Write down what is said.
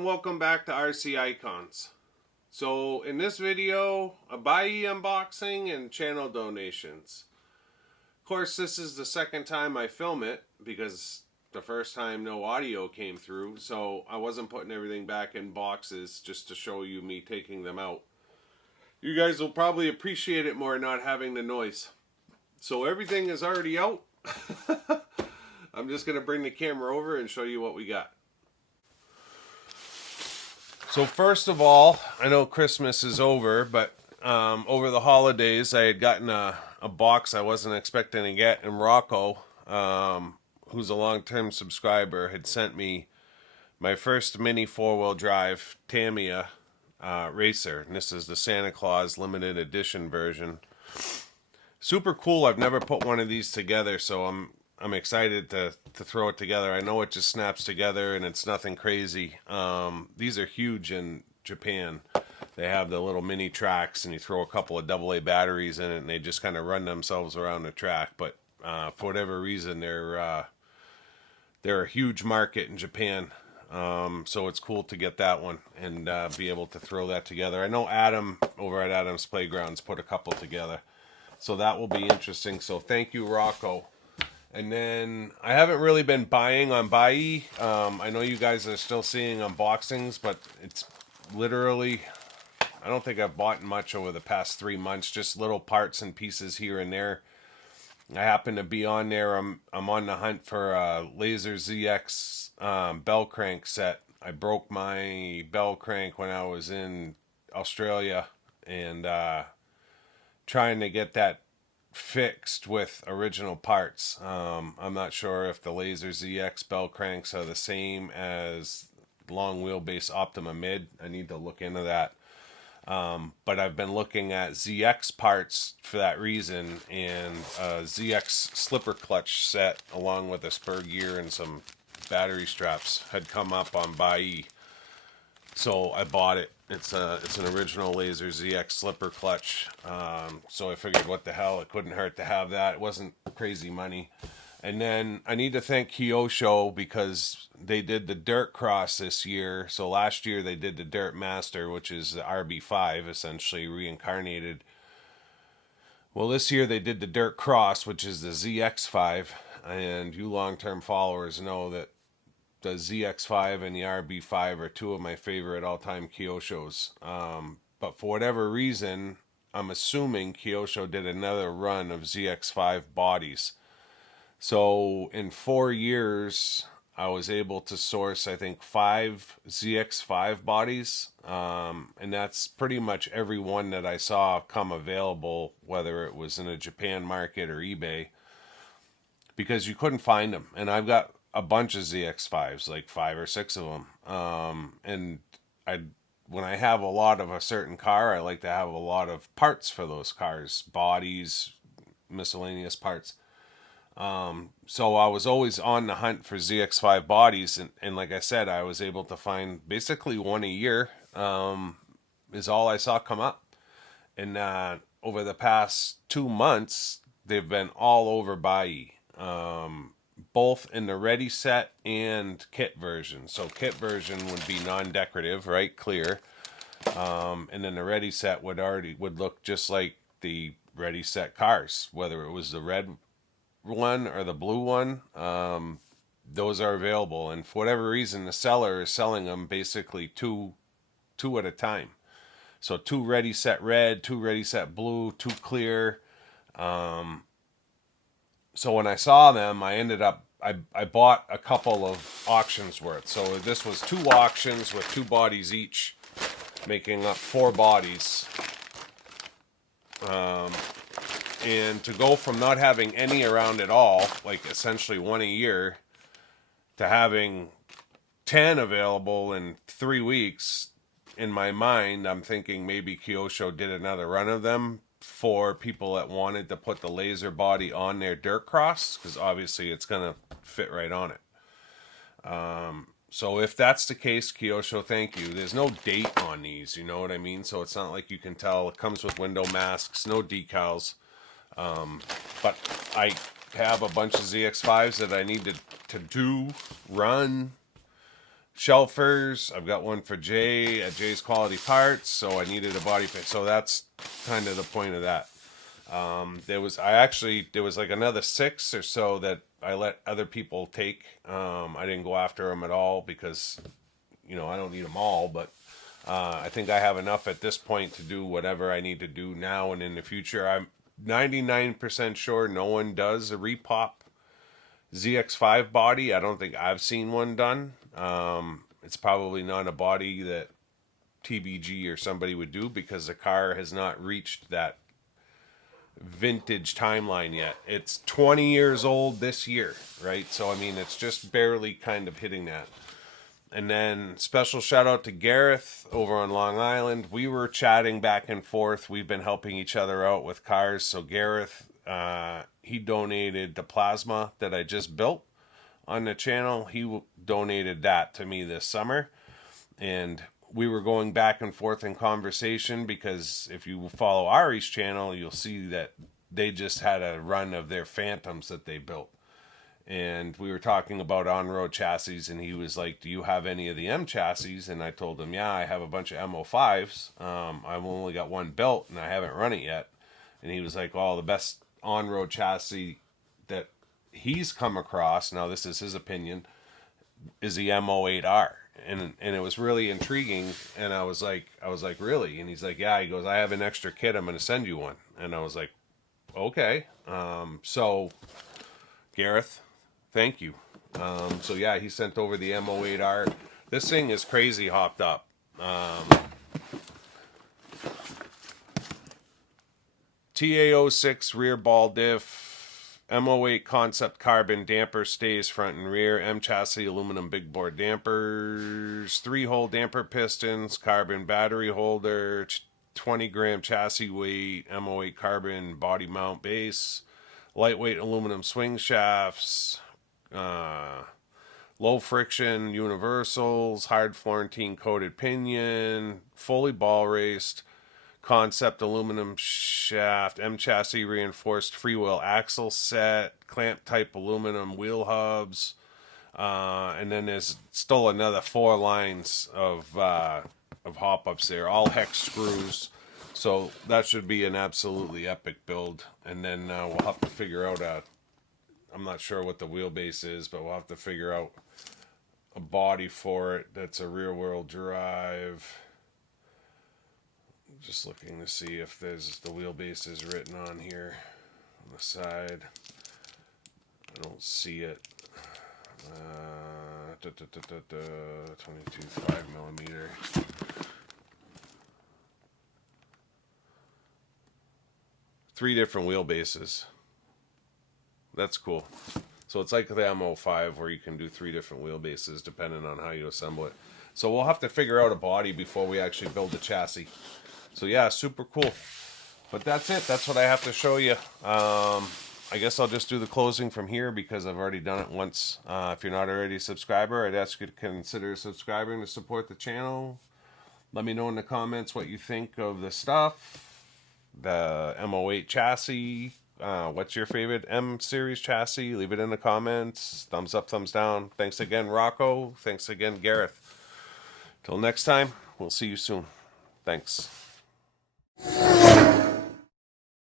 and welcome back to RC Icons. So in this video, a Buyee unboxing and channel donations. Of course, this is the second time I film it because the first time no audio came through, so I wasn't putting everything back in boxes just to show you me taking them out. You guys will probably appreciate it more not having the noise. So everything is already out. I'm just going to bring the camera over and show you what we got. So first of all, I know Christmas is over, but over the holidays I had gotten a box I wasn't expecting to get, and Rocco, who's a long-term subscriber, had sent me my first mini four-wheel drive Tamiya racer, and this is the Santa Claus limited edition version. Super cool. I've never put one of these together, so I'm excited to throw it together. I know it just snaps together and it's nothing crazy. These are huge in Japan. They have the little mini tracks and you throw a couple of AA batteries in it and they just kind of run themselves around the track. But for whatever reason, they're a huge market in Japan. So it's cool to get that one and be able to throw that together. I know Adam over at Adam's Playgrounds put a couple together. So that will be interesting. So thank you, Rocco. And then I haven't really been buying on Buyee. I know you guys are still seeing unboxings, but it's literally, I don't think I've bought much over the past 3 months, just little parts and pieces here and there. I happen to be on there. I'm on the hunt for a Laser ZX bell crank set. I broke my bell crank when I was in Australia and trying to get that fixed with original parts. I'm not sure if the Laser ZX bell cranks are the same as long wheelbase Optima Mid. I need to look into that. But I've been looking at ZX parts for that reason, and a ZX slipper clutch set along with a spur gear and some battery straps had come up on Buyee. So I bought it. It's an original Laser ZX slipper clutch. So I figured, what the hell, it couldn't hurt to have that. It wasn't crazy money. And then I need to thank Kyosho because they did the Dirt Cross this year. So last year they did the Dirt Master, which is the RB5, essentially reincarnated. Well, this year they did the Dirt Cross, which is the ZX5. And you long-term followers know that the ZX5 and the RB5 are two of my favorite all-time Kyoshos. But for whatever reason, I'm assuming Kyosho did another run of ZX5 bodies. So in 4 years, I was able to source, I think, 5 ZX5 bodies. And that's pretty much every one that I saw come available, whether it was in a Japan market or eBay, because you couldn't find them. And I've got a bunch of ZX5s, like 5 or 6 of them. And when I have a lot of a certain car, I like to have a lot of parts for those cars, bodies, miscellaneous parts. So I was always on the hunt for ZX5 bodies, and like I said, I was able to find basically one a year, is all I saw come up. And over the past 2 months, they've been all over Buyee. Both in the ready set and kit version. So kit version would be non-decorative, right? Clear. And then the ready set would look just like the ready set cars, whether it was the red one or the blue one. Those are available, and for whatever reason, the seller is selling them basically two at a time. So 2 ready set red, 2 ready set blue, 2 clear. So when I saw them, I bought a couple of auctions worth. So this was 2 auctions with 2 bodies each, making up 4 bodies. And to go from not having any around at all, like essentially one a year, to having 10 available in 3 weeks, in my mind, I'm thinking maybe Kyosho did another run of them for people that wanted to put the laser body on their Dirt Cross, because obviously it's going to fit right on it. So if that's the case, Kyosho, thank you. There's no date on these, you know what I mean? So it's not like you can tell. It comes with window masks, no decals. But I have a bunch of ZX5s that I need to run, shelfers. I've got one for Jay at Jay's Quality Parts, so I needed a body fit. So that's kind of the point of that. There was like another 6 or so that I let other people take. I didn't go after them at all because, you know, I don't need them all, but I think I have enough at this point to do whatever I need to do now and in the future. I'm 99% sure no one does a repop ZX5 body. I don't think I've seen one done. It's probably not a body that TBG or somebody would do because the car has not reached that vintage timeline yet. It's 20 years old this year, right? So I mean, it's just barely kind of hitting that. And then special shout out to Gareth over on Long Island. We were chatting back and forth. We've been helping each other out with cars. So Gareth, he donated the plasma that I just built on the channel. He donated that to me this summer. And we were going back and forth in conversation because if you follow Ari's channel, you'll see that they just had a run of their Phantoms that they built. And we were talking about on-road chassis, and he was like, do you have any of the M chassis? And I told him, yeah, I have a bunch of M05s. I've only got one built, and I haven't run it yet. And he was like, oh, the best on-road chassis that he's come across, now this is his opinion, is the M08R. And it was really intriguing, and I was like, really? And he's like, yeah. He goes, I have an extra kit. I'm going to send you one. And I was like, okay. So, Gareth, thank you. So yeah, he sent over the M08R. This thing is crazy hopped up. TA06 rear ball diff. M08 concept carbon damper stays front and rear. M chassis aluminum big bore dampers. 3-hole damper pistons. Carbon battery holder. 20-gram chassis weight. M08 carbon body mount base. Lightweight aluminum swing shafts. Low friction universals. Hard Florentine coated pinion. Fully ball raced. Concept aluminum shaft, M chassis reinforced freewheel axle set, clamp type aluminum wheel hubs, and then there's still another 4 lines of hop ups there, all hex screws. So that should be an absolutely epic build. And then we'll have to figure out I'm not sure what the wheelbase is, but we'll have to figure out a body for it that's a rear wheel drive. Just looking to see if there's the wheelbase is written on here on the side. I don't see it. 22 5mm. Three different wheelbases. That's cool. So it's like the M05 where you can do 3 different wheelbases depending on how you assemble it. So we'll have to figure out a body before we actually build the chassis. So yeah, super cool. But that's it. That's what I have to show you. I guess I'll just do the closing from here because I've already done it once. If you're not already a subscriber, I'd ask you to consider subscribing to support the channel. Let me know in the comments what you think of the stuff. The M08 chassis. What's your favorite M series chassis? Leave it in the comments. Thumbs up, thumbs down. Thanks again, Rocco. Thanks again, Gareth. Till next time, we'll see you soon. Thanks.